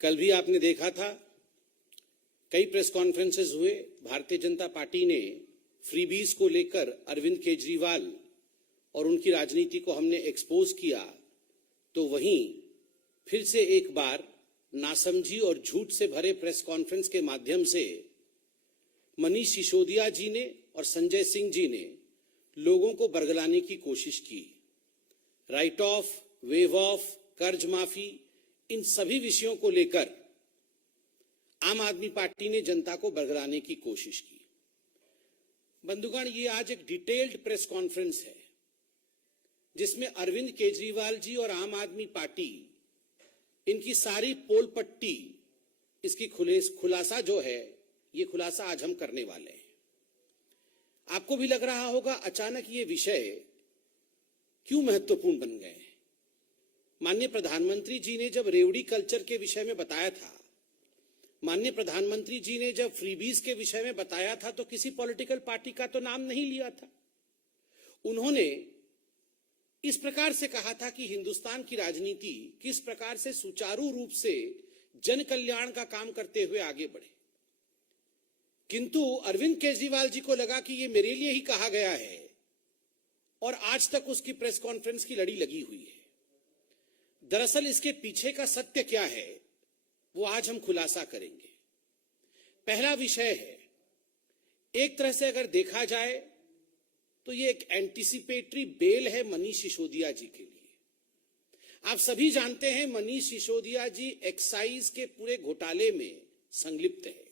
कल भी आपने देखा था, कई प्रेस कॉन्फ्रेंसेस हुए। भारतीय जनता पार्टी ने फ्रीबीज को लेकर अरविंद केजरीवाल और उनकी राजनीति को हमने एक्सपोज किया, तो वहीं फिर से एक बार नासमझी और झूठ से भरे प्रेस कॉन्फ्रेंस के माध्यम से मनीष सिसोदिया जी ने और संजय सिंह जी ने लोगों को बरगलाने की कोशिश की। राइट ऑफ, वेव ऑफ, कर्ज माफी, इन सभी विषयों को लेकर आम आदमी पार्टी ने जनता को बरगलाने की कोशिश की। बंधुगण, ये आज एक डिटेल्ड प्रेस कॉन्फ्रेंस है जिसमें अरविंद केजरीवाल जी और आम आदमी पार्टी, इनकी सारी पोल पट्टी, इसकी खुलासा जो है, ये खुलासा आज हम करने वाले हैं। आपको भी लग रहा होगा अचानक ये विषय क्यों महत्वपूर्ण बन गए हैं। माननीय प्रधानमंत्री जी ने जब रेवड़ी कल्चर के विषय में बताया था, माननीय प्रधानमंत्री जी ने जब फ्रीबीज के विषय में बताया था, तो किसी पॉलिटिकल पार्टी का तो नाम नहीं लिया था। उन्होंने इस प्रकार से कहा था कि हिंदुस्तान की राजनीति किस प्रकार से सुचारू रूप से जन कल्याण का काम करते हुए आगे बढ़े। किंतु अरविंद केजरीवाल जी को लगा कि ये मेरे लिए ही कहा गया है और आज तक उसकी प्रेस कॉन्फ्रेंस की लड़ी लगी हुई है। दरअसल इसके पीछे का सत्य क्या है, वो आज हम खुलासा करेंगे। पहला विषय है, एक तरह से अगर देखा जाए तो ये एक एंटीसिपेटरी बेल है मनीष सिसोदिया जी के लिए। आप सभी जानते हैं मनीष सिसोदिया जी एक्साइज के पूरे घोटाले में संलिप्त है।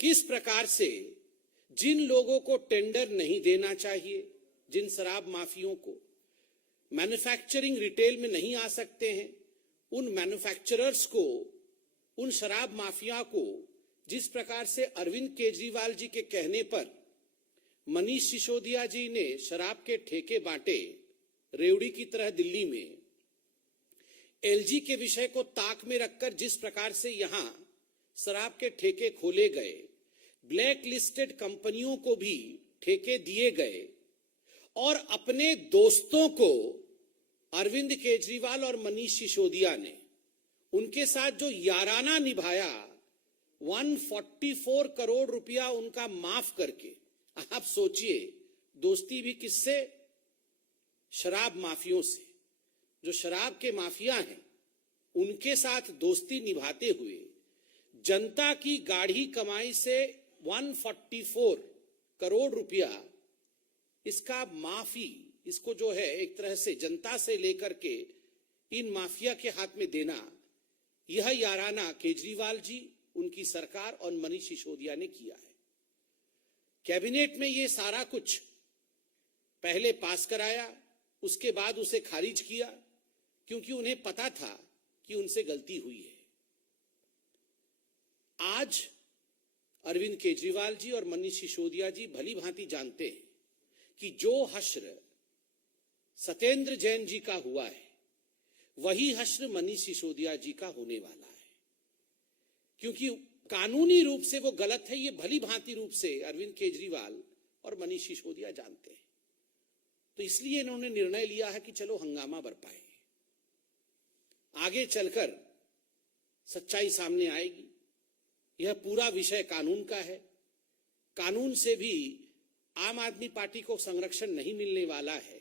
किस प्रकार से जिन लोगों को टेंडर नहीं देना चाहिए, जिन शराब माफियों को मैन्युफैक्चरिंग रिटेल में नहीं आ सकते हैं, उन मैन्युफैक्चरर्स को, उन शराब माफिया को जिस प्रकार से अरविंद केजरीवाल जी के कहने पर मनीष सिसोदिया जी ने शराब के ठेके बांटे रेवड़ी की तरह दिल्ली में, एलजी के विषय को ताक में रखकर जिस प्रकार से यहां शराब के ठेके खोले गए, ब्लैक लिस्टेड कंपनियों को भी ठेके दिए गए और अपने दोस्तों को अरविंद केजरीवाल और मनीष सिसोदिया ने उनके साथ जो याराना निभाया, 144 करोड़ रुपया उनका माफ करके, आप सोचिए, दोस्ती भी किससे? शराब माफियों से। जो शराब के माफिया हैं उनके साथ दोस्ती निभाते हुए जनता की गाढ़ी कमाई से 144 करोड़ रुपया इसका माफी, इसको जो है एक तरह से जनता से लेकर के इन माफिया के हाथ में देना, यह याराना केजरीवाल जी, उनकी सरकार और मनीष सिसोदिया ने किया है। कैबिनेट में ये सारा कुछ पहले पास कराया, उसके बाद उसे खारिज किया, क्योंकि उन्हें पता था कि उनसे गलती हुई है। आज अरविंद केजरीवाल जी और मनीष सिसोदिया जी भली भांति जानते हैं कि जो हश्र सत्येंद्र जैन जी का हुआ है, वही हश्र मनीष सिसोदिया जी का होने वाला है। क्योंकि कानूनी रूप से वो गलत है, ये भली भांति रूप से अरविंद केजरीवाल और मनीष सिसोदिया जानते हैं। तो इसलिए इन्होंने निर्णय लिया है कि चलो हंगामा बरपाएं, आगे चलकर सच्चाई सामने आएगी। यह पूरा विषय कानून का है। कानून से भी आम आदमी पार्टी को संरक्षण नहीं मिलने वाला है।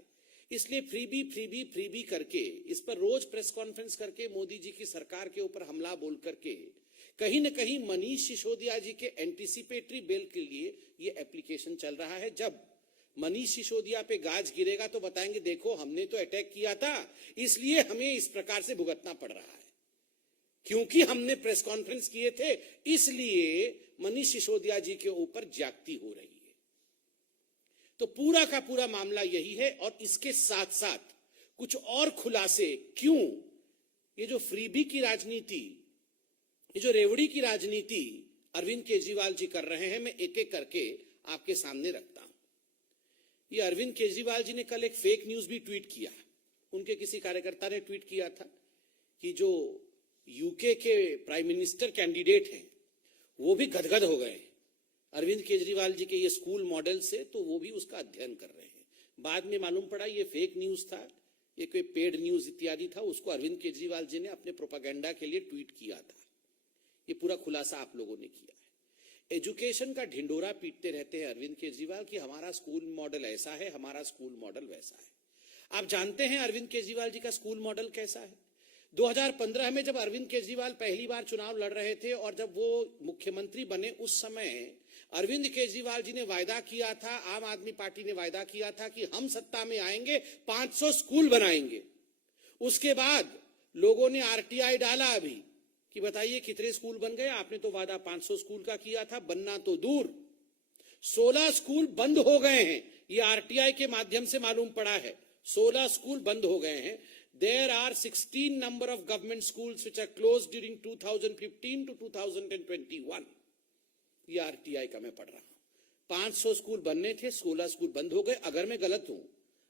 इसलिए फ्रीबी करके, इस पर रोज प्रेस कॉन्फ्रेंस करके मोदी जी की सरकार के ऊपर हमला बोल करके कहीं न कहीं मनीष सिसोदिया जी के एंटीसिपेटरी बेल के लिए ये एप्लीकेशन चल रहा है। जब मनीष सिसोदिया पे गाज गिरेगा तो बताएंगे, देखो हमने तो अटैक किया था, इसलिए हमें इस प्रकार से भुगतना पड़ रहा है, क्योंकि हमने प्रेस कॉन्फ्रेंस किए थे, इसलिए मनीष सिसोदिया जी के ऊपर ज्यादती हो रही है। तो पूरा का पूरा मामला यही है। और इसके साथ साथ कुछ और खुलासे, क्यों ये जो फ्रीबी की राजनीति, ये जो रेवड़ी की राजनीति अरविंद केजरीवाल जी कर रहे हैं, मैं एक एक करके आपके सामने रखता हूं। ये अरविंद केजरीवाल जी ने कल एक फेक न्यूज भी ट्वीट किया। उनके किसी कार्यकर्ता ने ट्वीट किया था कि जो यूके के प्राइम मिनिस्टर कैंडिडेट हैं वो भी गदगद हो गए अरविंद केजरीवाल जी के ये स्कूल मॉडल से, तो वो भी उसका अध्ययन कर रहे हैं। बाद में मालूम पड़ा ये फेक न्यूज था, ये कोई पेड न्यूज इत्यादि था, उसको अरविंद केजरीवाल जी ने अपने प्रोपागेंडा के लिए ट्वीट किया था। ये पूरा खुलासा आप लोगों ने किया है। एजुकेशन का ढिंडोरा पीटते रहते हैं अरविंद केजरीवाल कि हमारा स्कूल मॉडल ऐसा है, हमारा स्कूल मॉडल वैसा है। आप जानते हैं अरविंद केजरीवाल जी का स्कूल मॉडल कैसा है? 2015 में जब अरविंद केजरीवाल पहली बार चुनाव लड़ रहे थे और जब वो मुख्यमंत्री बने, उस समय अरविंद केजरीवाल जी ने वायदा किया था, आम आदमी पार्टी ने वायदा किया था कि हम सत्ता में आएंगे 500 स्कूल बनाएंगे। उसके बाद लोगों ने आरटीआई डाला अभी कि बताइए कितने स्कूल बन गए। आपने तो वादा 500 स्कूल का किया था, बनना तो दूर 16 स्कूल बंद हो गए हैं। ये आरटीआई के माध्यम से मालूम पड़ा है, 16 स्कूल बंद हो गए हैं। There are 16 number of government schools which are closed during 2015 to 2021. ये आरटीआई का मैं पढ़ रहा हूं। 500 स्कूल बनने थे, 16 स्कूल बंद हो गए। अगर मैं गलत हूं,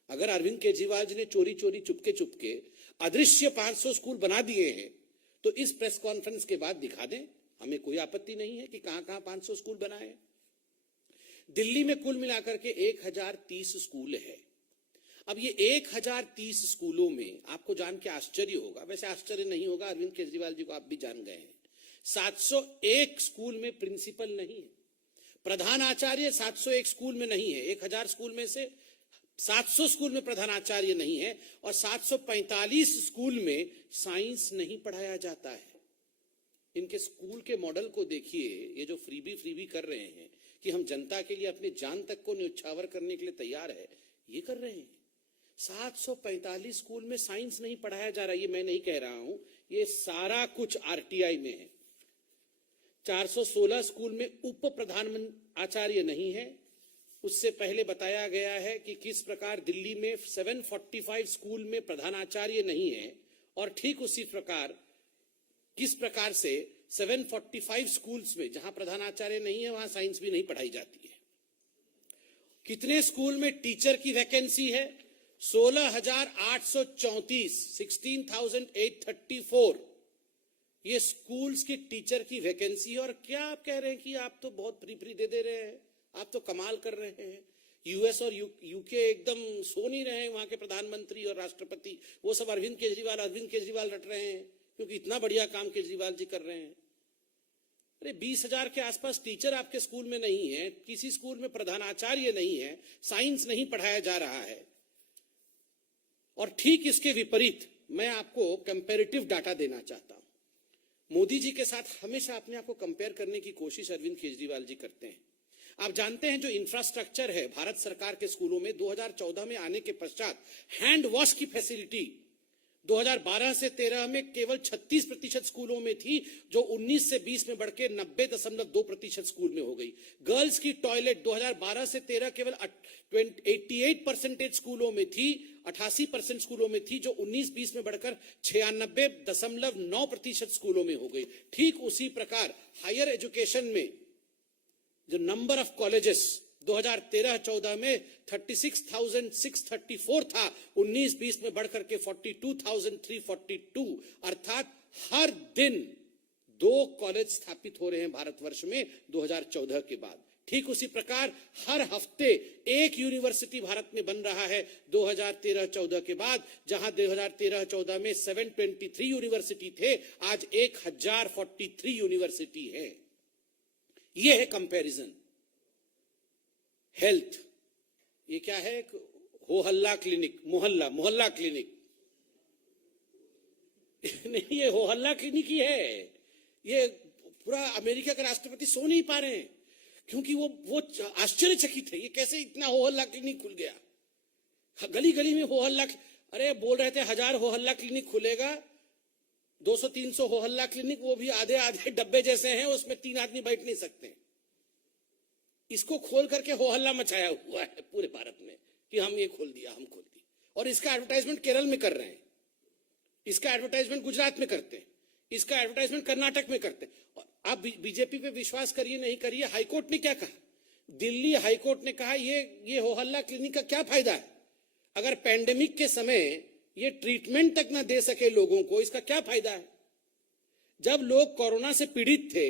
अगर अरविंद केजरीवाल जी ने चोरी चोरी चुपके चुपके अदृश्य 500 स्कूल बना दिए हैं, तो इस प्रेस कॉन्फ्रेंस के बाद दिखा दें, हमें कोई आपत्ति नहीं है कि कहां कहां 500 स्कूल बनाए। दिल्ली में कुल मिलाकर के 1030 स्कूल है। अब ये 1030 स्कूलों में आपको जान के आश्चर्य होगा, वैसे आश्चर्य नहीं होगा, अरविंद केजरीवाल जी को आप भी जान गए हैं, 701 स्कूल में प्रिंसिपल नहीं है, प्रधानाचार्य 701 स्कूल में नहीं है। 1000 स्कूल में से 700 स्कूल में प्रधानाचार्य नहीं है और 745 स्कूल में साइंस नहीं पढ़ाया जाता है। इनके स्कूल के मॉडल को देखिए, ये जो फ्रीबी कर रहे हैं कि हम जनता के लिए अपनी जान तक को न्यौछावर करने के लिए तैयार है, ये कर रहे हैं। 745 स्कूल में साइंस नहीं पढ़ाया जा रहा, ये मैं नहीं कह रहा हूं, ये सारा कुछ आरटीआई में है। 416 स्कूल में उप प्रधान आचार्य नहीं है। उससे पहले बताया गया है कि किस प्रकार दिल्ली में 745 स्कूल में प्रधानाचार्य नहीं है और ठीक उसी प्रकार किस प्रकार से 745 स्कूल्स में जहां प्रधानाचार्य नहीं है वहां साइंस भी नहीं पढ़ाई जाती है। कितने स्कूल में टीचर की वैकेंसी है? 16,834, 16,834 ये स्कूल्स की टीचर की वैकेंसी है। और क्या आप कह रहे हैं कि आप तो बहुत फ्री दे दे रहे हैं, आप तो कमाल कर रहे हैं। यूएस और यूके एकदम सो नहीं रहे हैं, वहां के प्रधानमंत्री और राष्ट्रपति, वो सब अरविंद केजरीवाल रट रहे हैं क्योंकि इतना बढ़िया काम केजरीवाल जी कर रहे हैं। अरे 20,000 के आसपास टीचर आपके स्कूल में नहीं है, किसी स्कूल में प्रधानाचार्य नहीं है, साइंस नहीं पढ़ाया जा रहा है। और ठीक इसके विपरीत मैं आपको कंपैरेटिव डाटा देना चाहता हूं। मोदी जी के साथ हमेशा अपने आप को कंपेयर करने की कोशिश अरविंद केजरीवाल जी करते हैं। आप जानते हैं जो इंफ्रास्ट्रक्चर है भारत सरकार के स्कूलों में, 2014 में आने के पश्चात हैंड वॉश की फैसिलिटी 2012 से 13 में केवल 36% स्कूलों में थी, जो 19 से 20 में बढ़ के 90.2% स्कूल में हो गई। गर्ल्स की टॉयलेट 2012 से 13 केवल 88% स्कूलों में थी, 88% स्कूलों में थी, जो 19-20 में बढ़कर 96.9% स्कूलों में हो गई। ठीक उसी प्रकार हायर एजुकेशन में जो नंबर ऑफ कॉलेजेस 2013-14 में 36,634 था, 19-20 में बढ़कर के 42,342, अर्थात हर दिन 2 कॉलेज स्थापित हो रहे हैं भारतवर्ष में 2014 के बाद। ठीक उसी प्रकार हर हफ्ते एक यूनिवर्सिटी भारत में बन रहा है 2013-14 के बाद। जहां 2013-14 में 723 यूनिवर्सिटी थे, आज 1043 यूनिवर्सिटी है। यह है कंपैरिजन। हेल्थ, ये क्या है? हो हल्ला क्लिनिक, मोहल्ला क्लिनिक नहीं, ये हो हल्ला क्लिनिक ही है। ये पूरा अमेरिका के राष्ट्रपति सो नहीं पा रहे हैं क्योंकि वो आश्चर्यचकित है, ये कैसे इतना हो हल्ला क्लिनिक खुल गया। गली गली में हो हल्ला, अरे बोल रहे थे 1000 हो हल्ला क्लिनिक खुलेगा, 200-300 हो हल्ला क्लिनिक, वो भी आधे आधे डब्बे जैसे हैं, उसमें 3 आदमी बैठ नहीं सकते। इसको खोल करके हो हल्ला मचाया हुआ है पूरे भारत में कि हम ये खोल दिया, हम खोल दिया। और इसका एडवर्टाइजमेंट केरल में कर रहे हैं, इसका एडवर्टाइजमेंट गुजरात में करते हैं, इसका एडवर्टाइजमेंट कर्नाटक में करते हैं। और आप बीजेपी पे विश्वास करिए नहीं करिए, हाईकोर्ट ने क्या कहा? दिल्ली हाईकोर्ट ने कहा ये हो हल्ला क्लिनिक का क्या फायदा है? अगर पैंडेमिक के समय ये ट्रीटमेंट तक ना दे सके लोगों को, इसका क्या फायदा है? जब लोग कोरोना से पीड़ित थे,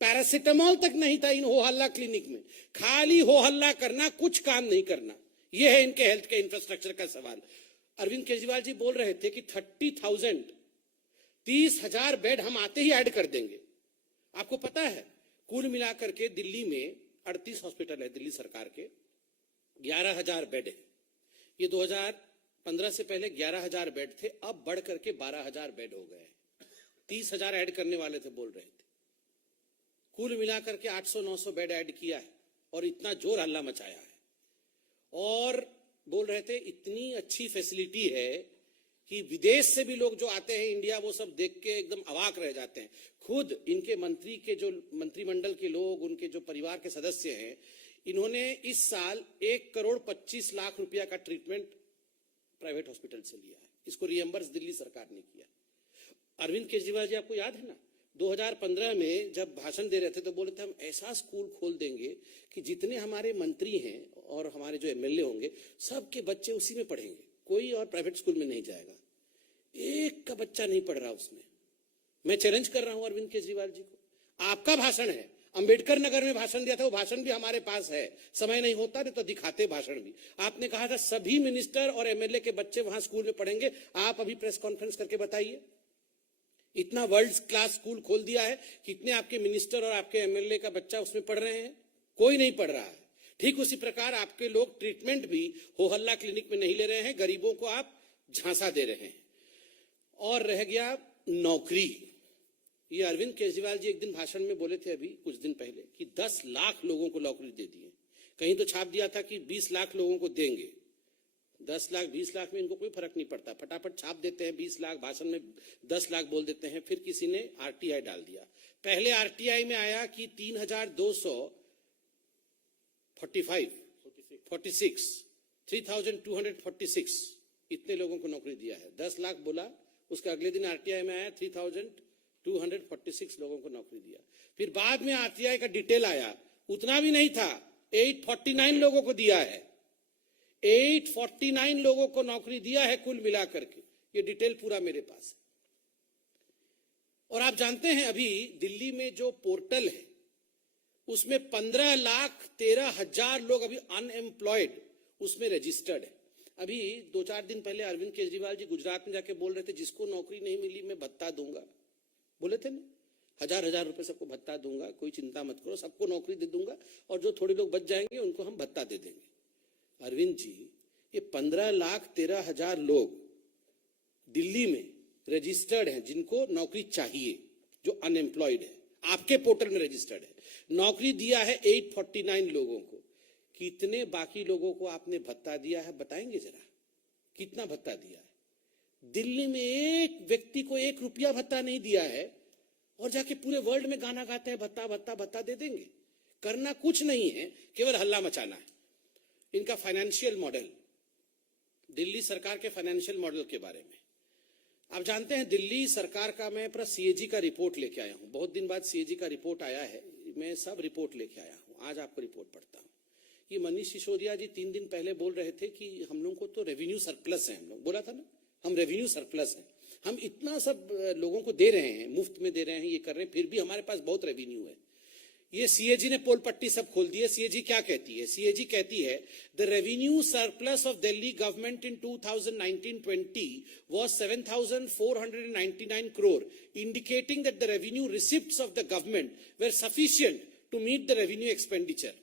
पैरासिटामोल तक नहीं था इन हो हल्ला क्लिनिक में। खाली हो हल्ला करना, कुछ काम नहीं करना, यह है इनके हेल्थ के इंफ्रास्ट्रक्चर का सवाल। अरविंद केजरीवाल जी बोल रहे थे कि 30,000 बेड हम आते ही ऐड कर देंगे। आपको पता है कुल मिलाकर के दिल्ली में 38 हॉस्पिटल है, दिल्ली सरकार के 11,000 बेड है। ये 2015 से पहले 11,000 बेड थे, अब बढ़ करके 12,000 बेड हो गए। 30,000 ऐड करने वाले थे बोल रहे थे। कुल मिलाकर के 800-900 बेड ऐड किया है और इतना जोर हल्ला मचाया है। और बोल रहे थे इतनी अच्छी फैसिलिटी है कि विदेश से भी लोग जो आते हैं इंडिया, वो सब देख के एकदम अवाक रह जाते हैं। खुद इनके मंत्री के जो मंत्रिमंडल के लोग, उनके जो परिवार के सदस्य हैं, इन्होंने इस साल 1,25,00,000 रुपया का ट्रीटमेंट प्राइवेट हॉस्पिटल से लिया है। इसको रिएम्बर्स दिल्ली सरकार ने किया। अरविंद केजरीवाल जी, आपको याद है ना, 2015 में जब भाषण दे रहे थे तो बोले थे हम ऐसा स्कूल खोल देंगे कि जितने हमारे मंत्री हैं और हमारे जो एमएलए होंगे, सबके बच्चे उसी में पढ़ेंगे, कोई और प्राइवेट स्कूल में नहीं जाएगा। एक का बच्चा नहीं पढ़ रहा उसमें। मैं चैलेंज कर रहा हूं अरविंद केजरीवाल जी को। आपका भाषण है, अंबेडकर नगर में भाषण दिया था, वो भाषण भी हमारे पास है। समय नहीं होता तो दिखाते भाषण भी। आपने कहा था सभी मिनिस्टर और एमएलए के बच्चे वहां स्कूल में पढ़ेंगे। आप अभी प्रेस कॉन्फ्रेंस करके बताइए, इतना वर्ल्ड क्लास स्कूल खोल दिया है, कितने आपके मिनिस्टर और आपके एमएलए का बच्चा उसमें पढ़ रहे हैं? कोई नहीं पढ़ रहा है। ठीक उसी प्रकार आपके लोग ट्रीटमेंट भी हो हल्ला क्लिनिक में नहीं ले रहे हैं, गरीबों को आप झांसा दे रहे हैं। और रह गया नौकरी। ये अरविंद केजरीवाल जी एक दिन भाषण में बोले थे अभी कुछ दिन पहले कि 10 लाख लोगों को नौकरी दे दी है। कहीं तो छाप दिया था कि 20 लाख लोगों को देंगे। 10 लाख 20 लाख में इनको कोई फर्क नहीं पड़ता, फटाफट छाप देते हैं 20 लाख, भाषण में 10 लाख बोल देते हैं। फिर किसी ने आरटीआई डाल दिया। पहले आरटीआई में आया कि 3,246 इतने लोगों को नौकरी दिया है। 10 लाख बोला, उसके अगले दिन आरटीआई में आया 3,246 लोगों को नौकरी दिया। फिर बाद में आरटीआई का डिटेल आया, उतना भी नहीं था, 849 लोगों को दिया है। 849 लोगों को नौकरी दिया है कुल मिलाकर के। ये डिटेल पूरा मेरे पास है। और आप जानते हैं अभी दिल्ली में जो पोर्टल है उसमें 15,13,000 लोग अभी अनएम्प्लॉयड उसमें रजिस्टर्ड है। अभी 2-4 दिन पहले अरविंद केजरीवाल जी गुजरात में जाके बोल रहे थे जिसको नौकरी नहीं मिली मैं भत्ता दूंगा, बोले थे ना, 1,000 रुपए सबको भत्ता दूंगा, कोई चिंता मत करो, सबको नौकरी दे दूंगा और जो थोड़े लोग बच जाएंगे उनको हम भत्ता दे देंगे। अरविंद जी, ये 15,13,000 लोग दिल्ली में रजिस्टर्ड हैं जिनको नौकरी चाहिए, जो अनएम्प्लॉयड है, आपके पोर्टल में रजिस्टर्ड है। नौकरी दिया है 849 लोगों को। कितने बाकी लोगों को आपने भत्ता दिया है बताएंगे जरा, कितना भत्ता दिया है? दिल्ली में एक व्यक्ति को 1 रुपया भत्ता नहीं दिया है और जाके पूरे वर्ल्ड में गाना गाते हैं भत्ता भत्ता भत्ता दे देंगे। करना कुछ नहीं है, केवल हल्ला मचाना है। इनका फाइनेंशियल मॉडल, दिल्ली सरकार के फाइनेंशियल मॉडल के बारे में आप जानते हैं, दिल्ली सरकार का मैं पूरा सीएजी का रिपोर्ट लेके आया हूं। बहुत दिन बाद सीएजी का रिपोर्ट आया है, मैं सब रिपोर्ट लेके आया हूं। आज आपको रिपोर्ट पढ़ता हूं। ये मनीष सिसोदिया जी 3 दिन पहले बोल रहे थे कि हम लोग को तो रेवेन्यू सरप्लस है। हम लोग बोला था ना, हम रेवेन्यू सरप्लस है, हम इतना सब लोगों को दे रहे हैं, मुफ्त में दे रहे हैं, ये कर रहे हैं, फिर भी हमारे पास बहुत रेवेन्यू है। ये सीएजी ने पोल पट्टी सब खोल दी है। सीएजी क्या कहती है? सीएजी कहती है the revenue surplus of Delhi government in 2019-20 was 7,499 crore, indicating that the revenue receipts of the government were sufficient to meet the revenue expenditure.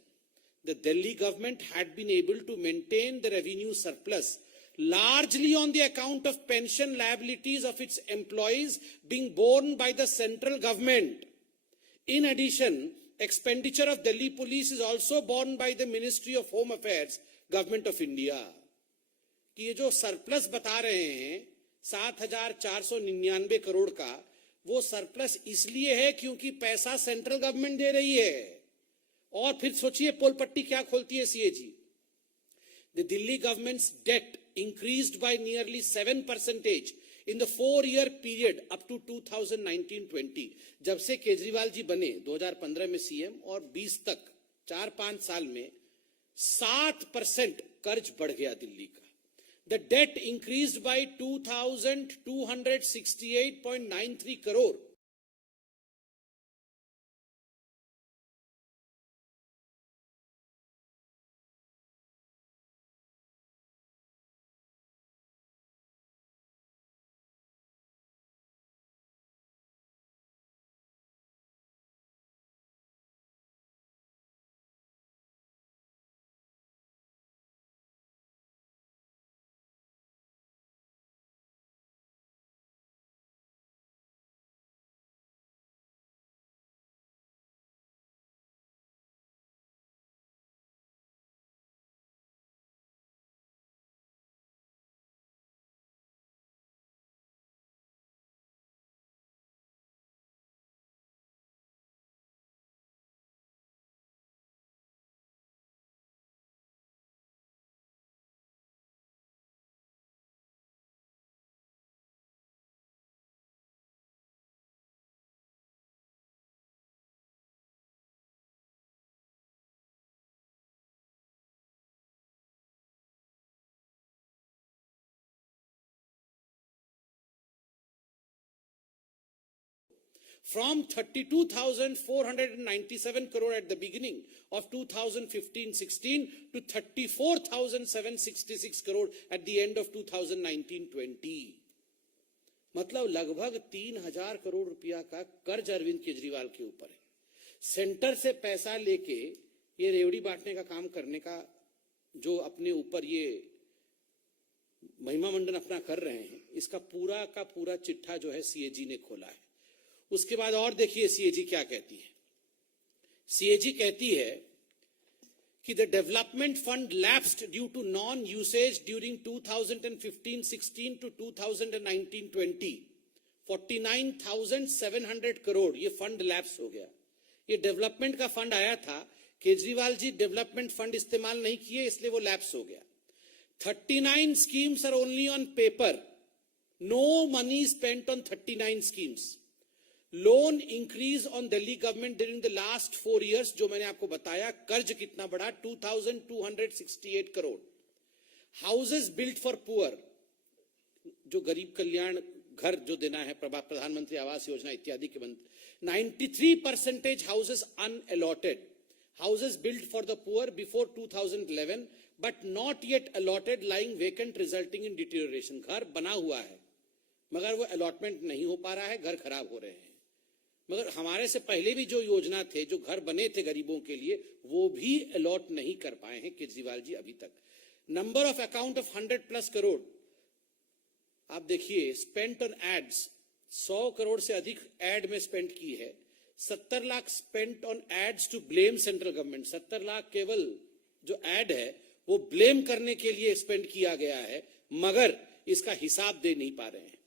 The Delhi government had been able to maintain the revenue surplus largely on the account of pension liabilities of its employees being borne by the central government. In addition, expenditure of Delhi police is also borne by the Ministry of Home Affairs, Government of India. कि ये जो surplus बता रहे हैं 7,499 करोड़ का, वो surplus इसलिए है क्योंकि पैसा सेंट्रल गवर्नमेंट दे रही है। और फिर सोचिए पोल पट्टी क्या खोलती है CAG. The Delhi government's debt increased by nearly 7% in the 4-year period up to 2019-20। जब से केजरीवाल जी बने 2015 में सीएम और 20 तक 4-5 साल में 7% कर्ज बढ़ गया दिल्ली का। The debt increased by 2,268.93 crore from 32,497 crore at the beginning of 2015-16 to 34,766 crore at the end of 2019-20. मतलब लगभग 3,000 करोड़ रुपया का कर्ज अरविंद केजरीवाल के ऊपर है। सेंटर से पैसा लेके ये रेवड़ी बांटने का काम करने का जो अपने ऊपर ये महिमा मंडन अपना कर रहे हैं, इसका पूरा का पूरा चिट्ठा जो है सीएजी ने खोला है। उसके बाद और देखिए सीएजी क्या कहती है। सीएजी कहती है कि the development fund lapsed due to non-usage during 2015-16 to 2019-20, 49,700 crore ये फंड लैप्स हो गया। ये डेवलपमेंट का फंड आया था, केजरीवाल जी डेवलपमेंट फंड इस्तेमाल नहीं किए इसलिए वो लैप्स हो गया। 39 schemes are only on paper, no money spent on 39 schemes. Loan increase on Delhi government during the last 4 years, जो मैंने आपको बताया। कर्ज कितना बढ़ा? 2,268 crore. Houses built for poor, जो गरीब कल्याण घर जो देना है, प्रधानमंत्री आवास योजना इत्यादि के बंद। 93% houses unallotted. Houses built for the poor before 2011 but not yet allotted, lying vacant resulting in deterioration. घर बना हुआ है मगर वो अलॉटमेंट नहीं हो पा रहा है, घर खराब हो रहे हैं। मगर हमारे से पहले भी जो योजना थे, जो घर बने थे गरीबों के लिए, वो भी अलॉट नहीं कर पाए हैं केजरीवाल जी अभी तक। Number of account of 100+ crore, आप देखिए स्पेंट ऑन एड्स, 100 करोड़ से अधिक एड में स्पेंड की है। 70 lakh spent on ads to blame central government. 70 lakh केवल जो एड है वो ब्लेम करने के लिए स्पेंड किया गया है, मगर इसका हिसाब दे नहीं पा रहे हैं।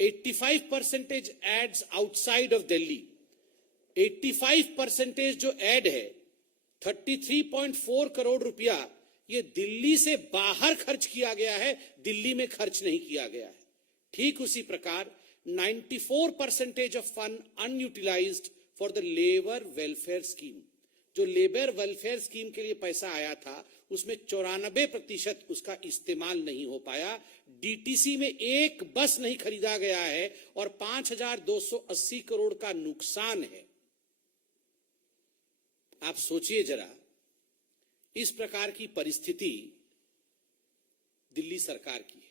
85% एड्स आउटसाइड ऑफ दिल्ली। 85% जो एड है, 33.4 करोड़ रुपया ये दिल्ली से बाहर खर्च किया गया है, दिल्ली में खर्च नहीं किया गया है। ठीक उसी प्रकार 94% of fund unutilised for the labour welfare scheme. जो लेबर वेलफेयर स्कीम के लिए पैसा आया था उसमें 94% उसका इस्तेमाल नहीं हो पाया। डीटीसी में एक बस नहीं खरीदा गया है और 5,280 करोड़ का नुकसान है। आप सोचिए जरा, इस प्रकार की परिस्थिति दिल्ली सरकार की है।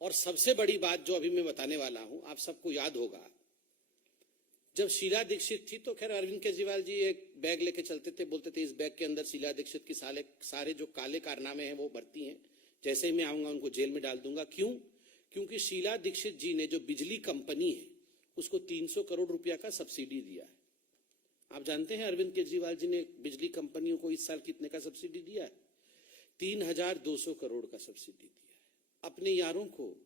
और सबसे बड़ी बात जो अभी मैं बताने वाला हूं, आप सबको याद होगा, जब शीला दीक्षित थी तो खैर अरविंद केजरीवाल जी एक बैग लेके चलते थे, बोलते थे इस बैग के अंदर शीला दीक्षित की सारे जो काले कारनामे हैं वो भर्ती हैं, जैसे ही मैं आऊंगा उनको जेल में डाल दूंगा। क्यों? क्योंकि शीला दीक्षित जी ने जो बिजली कंपनी है उसको 300 करोड़ रुपया का सब्सिडी दिया है। आप जानते हैं अरविंद केजरीवाल जी ने बिजली कंपनियों को इस साल कितने का सब्सिडी दिया है? 3,200 करोड़ का सब्सिडी दिया है। अपने यारों को,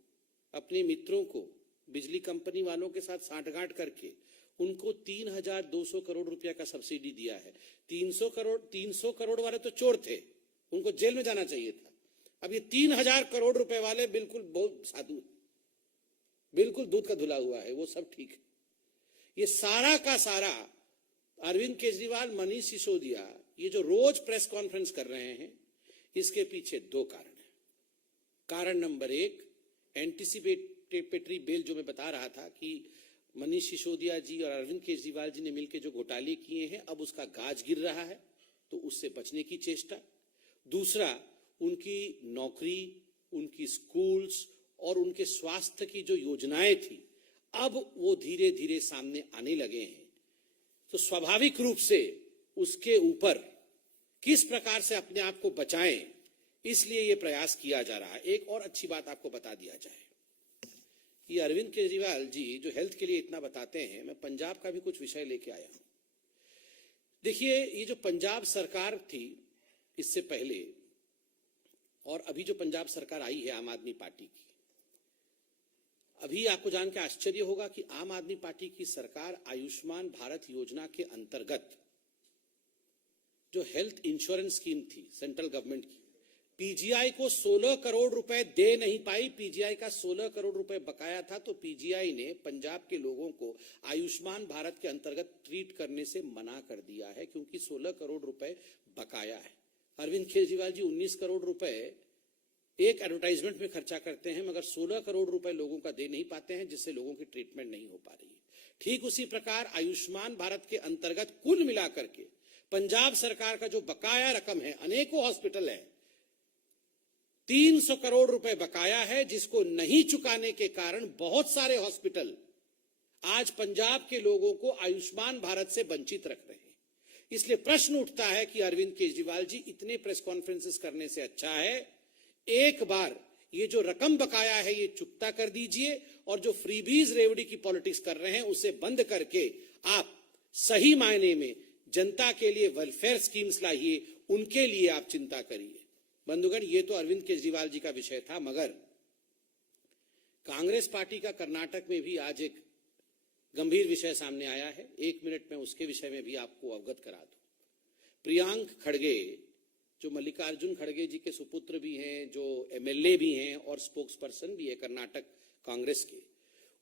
अपने मित्रों को बिजली कंपनी वालों के साथ सांठगांठ करके उनको 3,200 करोड़ रुपया का सब्सिडी दिया है। 300 करोड़ वाले तो चोर थे, उनको जेल में जाना चाहिए था। अब ये 3,000 करोड़ रुपए वाले बिल्कुल बहुत साधु, बिल्कुल दूध का धुला हुआ है, वो सब ठीक है। ये सारा का सारा अरविंद केजरीवाल, मनीष सिसोदिया ये जो रोज प्रेस कॉन्फ्रेंस कर रहे हैं, इसके पीछे 2 कारण है। कारण नंबर 1, एंटीसिपेटरी बेल जो मैं बता रहा था कि मनीष सिसोदिया जी और अरविंद केजरीवाल जी ने मिलकर जो घोटाले किए हैं, अब उसका गाज गिर रहा है, तो उससे बचने की चेष्टा। दूसरा, उनकी नौकरी, उनकी स्कूल्स और उनके स्वास्थ्य की जो योजनाएं थी, अब वो धीरे धीरे सामने आने लगे हैं। तो स्वाभाविक रूप से उसके ऊपर किस प्रकार से अपने आप को बचाएं, इसलिए ये प्रयास किया जा रहा है। एक और अच्छी बात आपको बता दिया जाए, ये अरविंद केजरीवाल जी जो हेल्थ के लिए इतना बताते हैं, मैं पंजाब का भी कुछ विषय लेके आया हूं। देखिए, ये जो पंजाब सरकार थी इससे पहले और अभी जो पंजाब सरकार आई है आम आदमी पार्टी की, अभी आपको जान के आश्चर्य होगा कि आम आदमी पार्टी की सरकार आयुष्मान भारत योजना के अंतर्गत जो हेल्थ इंश्योरेंस स्कीम थी सेंट्रल गवर्नमेंट की, पीजीआई को 16 करोड़ रुपए दे नहीं पाई। पीजीआई का 16 करोड़ रुपए बकाया था, तो पीजीआई ने पंजाब के लोगों को आयुष्मान भारत के अंतर्गत ट्रीट करने से मना कर दिया है, क्योंकि 16 करोड़ रुपए बकाया है। अरविंद केजरीवाल जी 19 करोड़ रुपए एक एडवर्टाइजमेंट में खर्चा करते हैं, मगर 16 करोड़ रुपए लोगों का दे नहीं पाते हैं, जिससे लोगों की ट्रीटमेंट नहीं हो पा रही है। ठीक उसी प्रकार आयुष्मान भारत के अंतर्गत कुल मिलाकर के पंजाब सरकार का जो बकाया रकम है, अनेकों हॉस्पिटल है, 300 करोड़ रुपए बकाया है, जिसको नहीं चुकाने के कारण बहुत सारे हॉस्पिटल आज पंजाब के लोगों को आयुष्मान भारत से वंचित रख रहे हैं। इसलिए प्रश्न उठता है कि अरविंद केजरीवाल जी, इतने प्रेस कॉन्फ्रेंसेस करने से अच्छा है एक बार ये जो रकम बकाया है ये चुकता कर दीजिए, और जो फ्रीबीज रेवड़ी की पॉलिटिक्स कर रहे हैं उसे बंद करके आप सही मायने में जनता के लिए वेलफेयर स्कीम्स लाइए, उनके लिए आप चिंता करिए। बंधुगण, ये तो अरविंद केजरीवाल जी का विषय था, मगर कांग्रेस पार्टी का कर्नाटक में भी आज एक गंभीर विषय सामने आया है। 1 मिनट में उसके विषय में भी आपको अवगत करा दूं। प्रियांक खड़गे, जो मल्लिकार्जुन खड़गे जी के सुपुत्र भी हैं, जो एमएलए भी हैं और स्पोक्स पर्सन भी है कर्नाटक कांग्रेस के,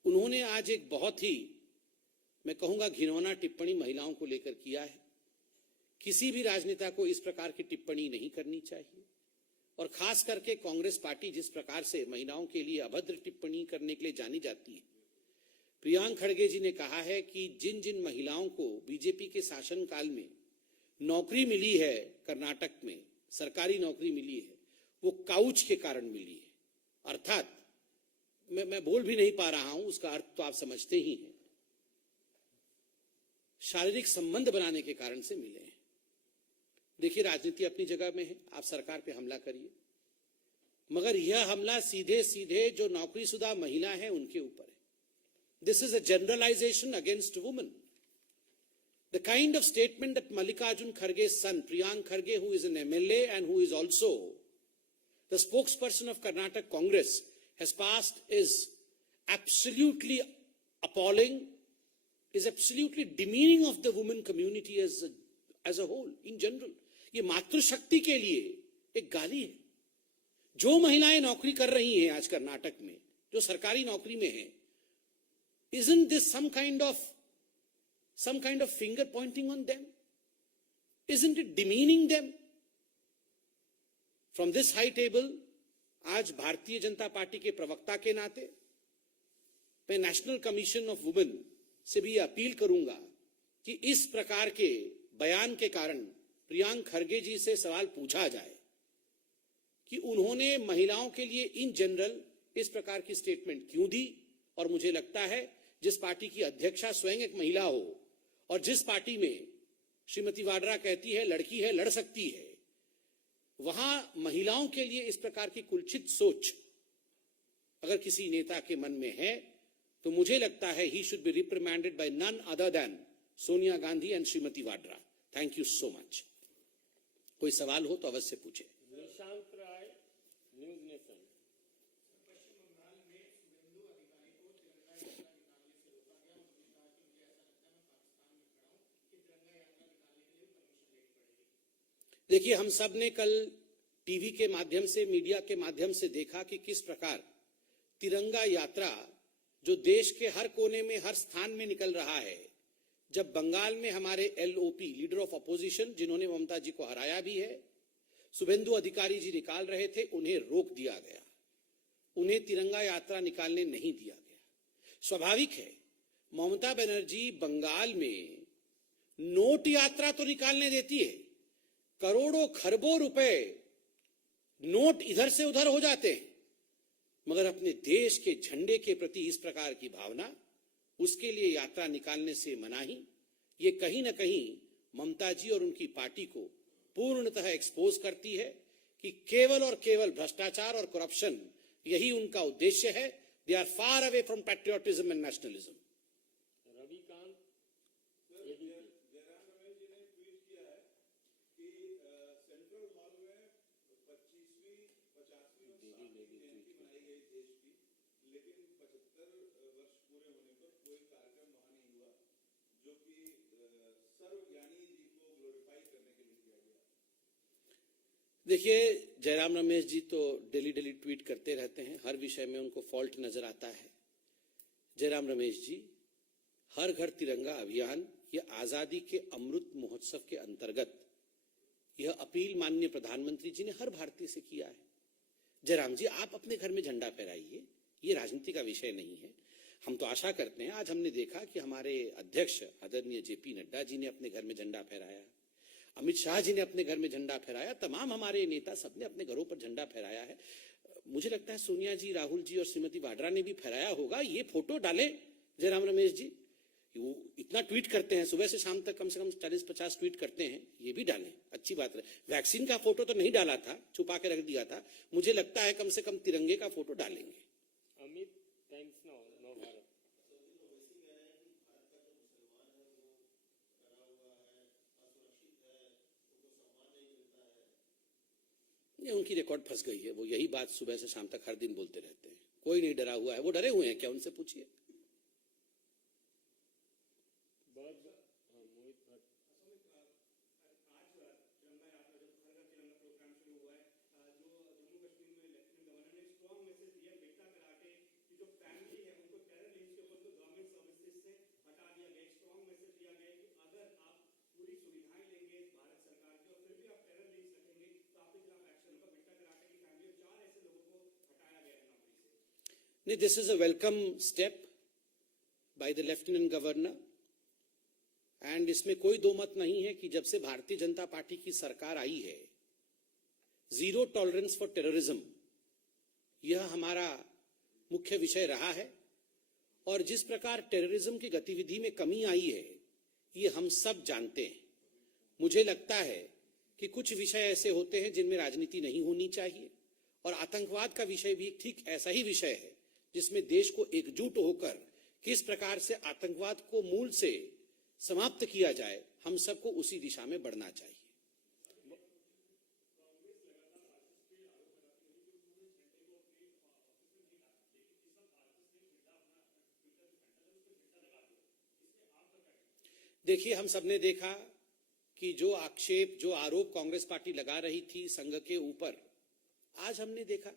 उन्होंने आज एक बहुत ही, मैं कहूंगा, घिनौना टिप्पणी महिलाओं को लेकर किया है। किसी भी राजनेता को इस प्रकार की टिप्पणी नहीं करनी चाहिए, और खास करके कांग्रेस पार्टी जिस प्रकार से महिलाओं के लिए अभद्र टिप्पणी करने के लिए जानी जाती है। प्रियांक खड़गे जी ने कहा है कि जिन जिन महिलाओं को बीजेपी के शासनकाल में नौकरी मिली है, कर्नाटक में सरकारी नौकरी मिली है, वो काउच के कारण मिली है। अर्थात मैं बोल भी नहीं पा रहा हूं, उसका अर्थ तो आप समझते ही हैं, शारीरिक संबंध बनाने के कारण से मिले हैं। देखिए, राजनीति अपनी जगह में है, आप सरकार पे हमला करिए, मगर यह हमला सीधे सीधे जो नौकरीशुदा महिला है उनके ऊपर है। This is a generalisation against women. The kind of statement that Mallikarjun Kharge's son, Priyank Kharge, who is an MLA and who is also the spokesperson of Karnataka Congress, has passed is absolutely appalling, is absolutely demeaning of the women community as a whole, in general. ये मातृशक्ति के लिए एक गाली है। जो महिलाएं नौकरी कर रही हैं आज कर्नाटक में, जो सरकारी नौकरी में हैं, isn't this some kind of finger pointing on them? Isn't it demeaning them? From this high table, आज भारतीय जनता पार्टी के प्रवक्ता के नाते मैं नेशनल कमीशन ऑफ वुमेन से भी अपील करूंगा कि इस प्रकार के बयान के कारण प्रियांक खड़गे जी से सवाल पूछा जाए कि उन्होंने महिलाओं के लिए इन जनरल इस प्रकार की स्टेटमेंट क्यों दी। और मुझे लगता है जिस पार्टी की अध्यक्षा स्वयं एक महिला हो और जिस पार्टी में श्रीमती वाड्रा कहती है लड़की है लड़ सकती है, वहां महिलाओं के लिए इस प्रकार की कुलचित सोच अगर किसी नेता के मन में है तो मुझे लगता है he should be reprimanded by none other than Sonia Gandhi and Shrimati Vadra. Thank you so much. कोई सवाल हो तो अवश्य पूछे। Nishant Rai, News Nation. देखिए, हम सब ने कल टीवी के माध्यम से, मीडिया के माध्यम से देखा कि किस प्रकार तिरंगा यात्रा जो देश के हर कोने में, हर स्थान में निकल रहा है। जब बंगाल में हमारे एलओपी, लीडर ऑफ अपोजिशन, जिन्होंने ममता जी को हराया भी है, शुभेंदु अधिकारी जी निकाल रहे थे, उन्हें रोक दिया गया, उन्हें तिरंगा यात्रा निकालने नहीं दिया गया। स्वाभाविक है, ममता बनर्जी बंगाल में नोट यात्रा तो निकालने देती है, करोड़ों खरबों रुपए नोट इधर से उधर हो जाते हैं, मगर अपने देश के झंडे के प्रति इस प्रकार की भावना, उसके लिए यात्रा निकालने से मनाही, ये कहीं ना कहीं ममता जी और उनकी पार्टी को पूर्णतः एक्सपोज करती है कि केवल और केवल भ्रष्टाचार और करप्शन यही उनका उद्देश्य है। They are far away from patriotism and nationalism. देखिए, जयराम रमेश जी तो डेली ट्वीट करते रहते हैं, हर विषय में उनको फॉल्ट नजर आता है। जयराम रमेश जी, हर घर तिरंगा अभियान, यह आजादी के अमृत महोत्सव के अंतर्गत यह अपील माननीय प्रधानमंत्री जी ने हर भारतीय से किया है। जयराम जी, आप अपने घर में झंडा फहराइए, ये राजनीति का विषय नहीं है। हम तो आशा करते हैं, आज हमने देखा कि हमारे अध्यक्ष आदरणीय जेपी नड्डा जी ने अपने घर में झंडा फहराया, अमित शाह जी ने अपने घर में झंडा फहराया, तमाम हमारे नेता सबने अपने घरों पर झंडा फहराया है। मुझे लगता है सोनिया जी, राहुल जी और श्रीमती वाड्रा ने भी फहराया होगा। ये फोटो डाले जयराम रमेश जी, वो इतना ट्वीट करते हैं, सुबह से शाम तक कम से कम 40-50 ट्वीट करते हैं, ये भी डालें, अच्छी बात है। वैक्सीन का फोटो तो नहीं डाला था, छुपा के रख दिया था, मुझे लगता है कम से कम तिरंगे का फोटो डालेंगे। Amit, thanks now, no Bharat. ये उनकी रिकॉर्ड फंस गई है, वो यही बात सुबह से शाम तक हर दिन बोलते रहते हैं। कोई नहीं डरा हुआ है, वो डरे हुए हैं क्या, उनसे पूछिए। मोहित भट्ट। नहीं, this is a welcome step by the lieutenant governor, and इसमें कोई दो मत नहीं है कि जब से भारतीय जनता पार्टी की सरकार आई है, जीरो टॉलरेंस फॉर टेररिज्म यह हमारा मुख्य विषय रहा है। और जिस प्रकार टेररिज्म की गतिविधि में कमी आई है, ये हम सब जानते हैं। मुझे लगता है कि कुछ विषय ऐसे होते हैं जिनमें राजनीति नहीं होनी चाहिए, और आतंकवाद का विषय भी ठीक ऐसा ही विषय है जिसमें देश को एकजुट होकर किस प्रकार से आतंकवाद को मूल से समाप्त किया जाए, हम सबको उसी दिशा में बढ़ना चाहिए। देखिए, हम सबने देखा कि जो आक्षेप, जो आरोप कांग्रेस पार्टी लगा रही थी संघ के ऊपर, आज हमने देखा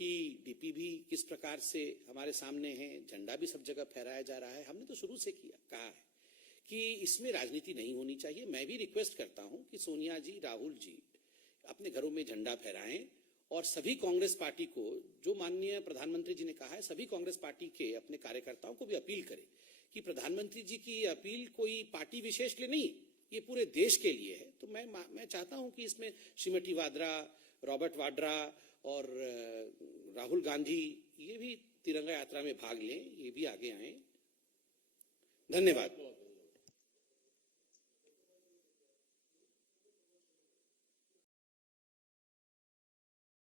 कि डीपी भी किस प्रकार से हमारे सामने है, झंडा भी सब जगह फहराया जा रहा है। हमने तो शुरू से कहा है कि इसमें राजनीति नहीं होनी चाहिए। मैं भी रिक्वेस्ट करता हूं कि सोनिया जी, राहुल जी अपने घरों में झंडा फहराएं, और सभी कांग्रेस पार्टी को, जो माननीय प्रधानमंत्री जी ने कहा है, सभी कांग्रेस पार्टी के अपने कार्यकर्ताओं को भी अपील करें कि प्रधानमंत्री जी की अपील कोई पार्टी विशेष के लिए नहीं, ये पूरे देश के लिए है। तो मैं चाहता हूं कि इसमें श्रीमती वाड्रा, रॉबर्ट वाड्रा और राहुल गांधी ये भी तिरंगा यात्रा में भाग लें, ये भी आगे आए। धन्यवाद।